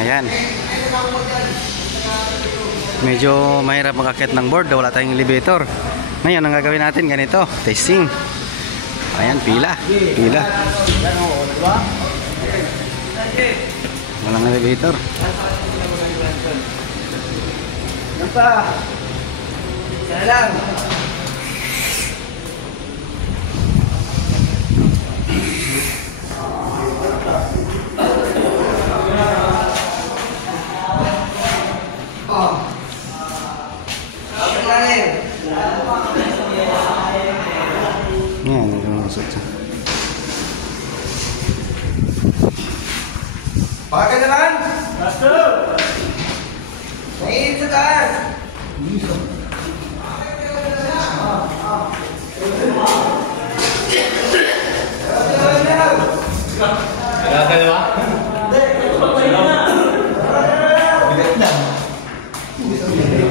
Ayan. Medyo mahirap mag-akyat ng board, wala tayong elevator. Ngayon, ang gagawin natin ganito, testing. Ayan, pila. Walang elevator. Nampa. Sana lang. Yan, nagkamusot siya. Baka naman! Basto! Naiinit sa taas! Dalawa? Hindi, patay na! Bigat na! Bigat na!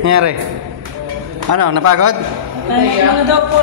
Nangyari? Ano, napagod? Ano daw po?